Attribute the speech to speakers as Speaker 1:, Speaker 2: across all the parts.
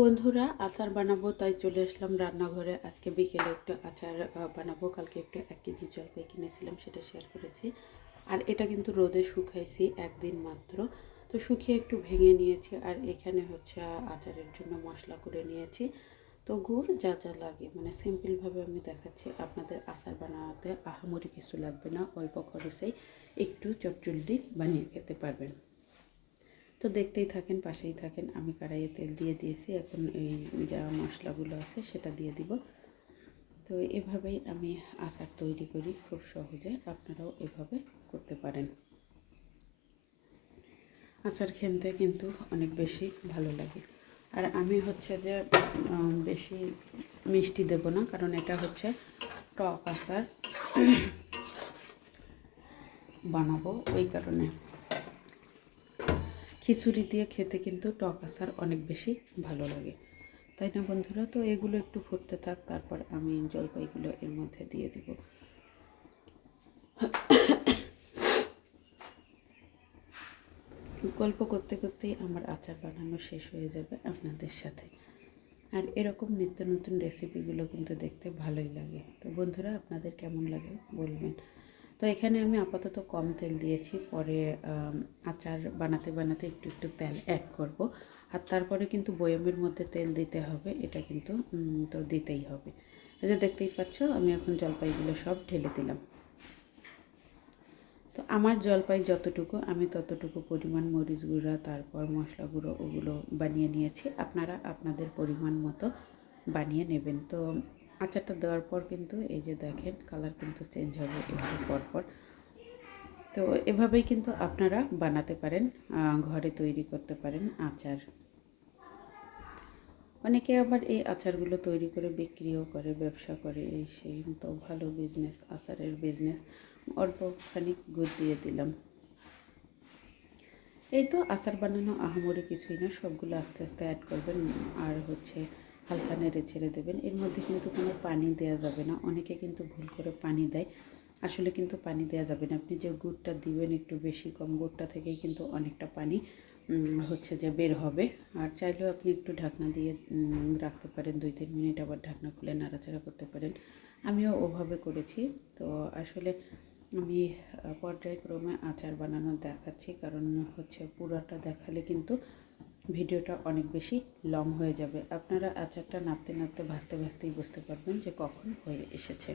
Speaker 1: বন্ধুরা, আচার বানাবো, তাই চলে আসলাম রান্নাঘরে। আজকে বিকেলে একটু আচার বানাবো। কালকে একটু এক কেজি জলপাই কিনেছিলাম, সেটা শেয়ার করেছি। আর এটা কিন্তু রোদে শুকাইছি একদিন মাত্র। তো শুকিয়ে একটু ভেঙে নিয়েছি, আর এখানে হচ্ছে আচারের জন্য মশলা করে নিয়েছি। তো গুড় যা যা লাগে মানে সিম্পলভাবে আমি দেখাচ্ছি। আপনাদের আচার বানাতে আহামরি কিছু লাগবে না, অল্প খরচেই একটু চটচল্লি বানিয়ে খেতে পারবেন। তো দেখতেই থাকেন, পাশেই থাকেন। আমি কড়াইয়ে তেল দিয়ে দিয়েছি। এখন এই যা মশলাগুলো আছে সেটা দিয়ে দিব। তো এভাবেই আমি আচার তৈরি করি খুব সহজে। আপনারাও এভাবে করতে পারেন। আচার খেতে কিন্তু অনেক বেশি ভালো লাগে। আর আমি হচ্ছে যে বেশি মিষ্টি দেব না, কারণ এটা হচ্ছে টক আচার বানাবো ওই কারণে। খিচুড়ি দিয়ে খেতে কিন্তু টক আচার অনেক বেশি ভালো লাগে। তাই না বন্ধুরা? তো এগুলো একটু ফুটতে থাক, তারপর আমি জলপাইগুলো এর মধ্যে দিয়ে দিব। গল্প করতে করতেই আমার আচার বানানো শেষ হয়ে যাবে আপনাদের সাথে। আর এরকম নিত্য নতুন রেসিপিগুলো কিন্তু দেখতে ভালোই লাগে। তো বন্ধুরা, আপনাদের কেমন লাগে বলবেন? তো এখানে আমি আপাতত কম তেল দিয়েছি, পরে আচার বানাতে বানাতে একটু একটু তেল অ্যাড করব। আর তারপরে কিন্তু বয়ামের মধ্যে তেল দিতে হবে, এটা কিন্তু তো দিতেই হবে। এই যে দেখতেই পাচ্ছ, আমি এখন জলপাইগুলো সব ঢেলে দিলাম। তো আমার জলপাই যতটুকু, আমি ততটুকু পরিমাণ মরিচ গুঁড়া, তারপর মশলা গুঁড়ো, ওগুলো বানিয়ে নিয়েছি। আপনারা আপনাদের পরিমাণ মতো বানিয়ে নেবেন। তো আচারটা দেওয়ার পর কিন্তু এই যে দেখেন কালার কিন্তু চেঞ্জ হবে একটু পর পর। তো এভাবেই কিন্তু আপনারা বানাতে পারেন ঘরে তৈরি করতে পারেন আচার। অনেকে আবার এই আচারগুলো তৈরি করে বিক্রিও করে, ব্যবসা করে, এই সেই তো ভালো বিজনেস আচারের বিজনেস অল্প খানিক গুড় দিয়ে দিলাম। এই তো আচার বানানো আহামরি কিছুই না, সবগুলো আস্তে আস্তে অ্যাড করবেন। আর হচ্ছে হালকা নেড়ে ছেড়ে দেবেন। এর মধ্যে কিন্তু কোনো পানি দেওয়া যাবে না। অনেকে কিন্তু ভুল করে পানি দেয়। আসলে কিন্তু পানি দেওয়া যাবে না। আপনি যে গুড়টা দিবেন একটু বেশি কম, গুড়টা থেকেই কিন্তু অনেকটা পানি হচ্ছে যে বের হবে। আর চাইলেও আপনি একটু ঢাকনা দিয়ে রাখতে পারেন। দুই, তিন মিনিট আবার ঢাকনা খুলে নাড়াচাড়া করতে পারেন। আমিও ওভাবে করেছি। তো আসলে আমি পর্যায়ক্রমে আচার বানানো দেখাচ্ছি। কারণ হচ্ছে পুরাটা দেখালে কিন্তু ভিডিওটা অনেক বেশি লং হয়ে যাবে। আপনারা আচারটা নাড়তে নাড়তে ভাজতে ভাজতেই বুঝতে পারবেন যে কখন হয়ে এসেছে।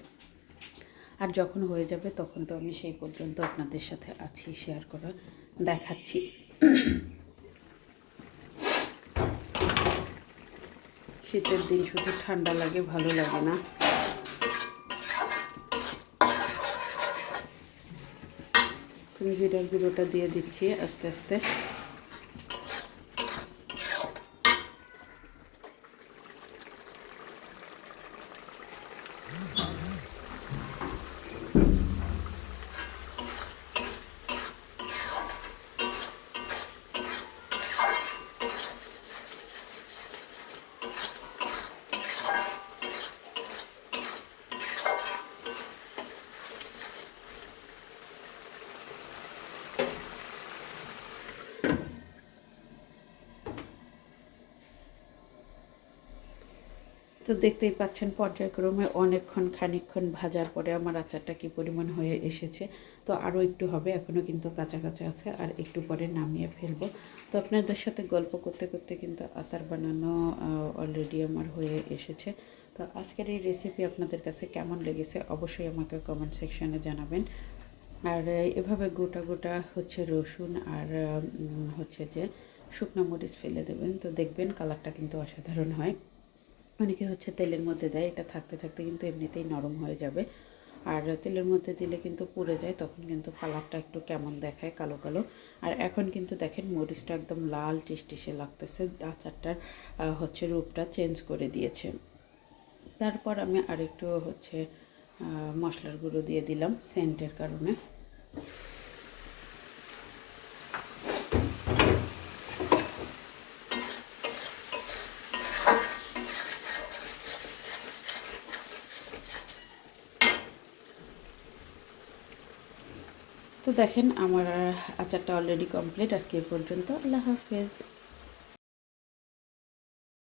Speaker 1: আর যখন হয়ে যাবে তখন তো আমি সেই পর্যন্ত আপনাদের সাথে আছি শেয়ার করা দেখাচ্ছি। শীতের দিন শুধু ঠান্ডা লাগে, ভালো লাগে না। জিরার গুঁড়োটা দিয়ে দিচ্ছি আস্তে আস্তে। Mm-hmm. তো দেখতেই পাচ্ছেন পর্যায়ক্রমে অনেকক্ষণ, খানিকক্ষণ ভাজার পরে আমার আচারটা কি পরিমাণ হয়ে এসেছে। তো আরও একটু হবে, এখনও কিন্তু কাঁচা কাঁচা আছে, আর একটু পরে নামিয়ে ফেলব। তো আপনাদের সাথে গল্প করতে করতে কিন্তু আচার বানানো অলরেডি আমার হয়ে এসেছে। তো আজকের এই রেসিপি আপনাদের কাছে কেমন লেগেছে অবশ্যই আমাকে কমেন্ট সেকশনে জানাবেন। আর এভাবে গোটা গোটা হচ্ছে রসুন আর হচ্ছে যে শুকনো মরিচ ফেলে দেবেন। তো দেখবেন কালারটা কিন্তু অসাধারণ হয়। অনেকে হচ্ছে তেলের মধ্যে দেয়, এটা থাকতে থাকতে কিন্তু এমনিতেই নরম হয়ে যাবে। আর তেলের মধ্যে দিলে কিন্তু পুড়ে যায়, তখন কিন্তু কালারটা একটু কেমন দেখায়, কালো কালো। আর এখন কিন্তু দেখেন মরিচটা একদম লাল টিসটিসে লাগতেছে, আচারটার হচ্ছে রূপটা চেঞ্জ করে দিয়েছে। তারপর আমি আরেকটু হচ্ছে মশলার গুঁড়ো দিয়ে দিলাম সেন্টের কারণে। তো দেখেন আমার আচারটা অলরেডি কমপ্লিট আজকে পর্যন্ত। আল্লাহ হাফেজ।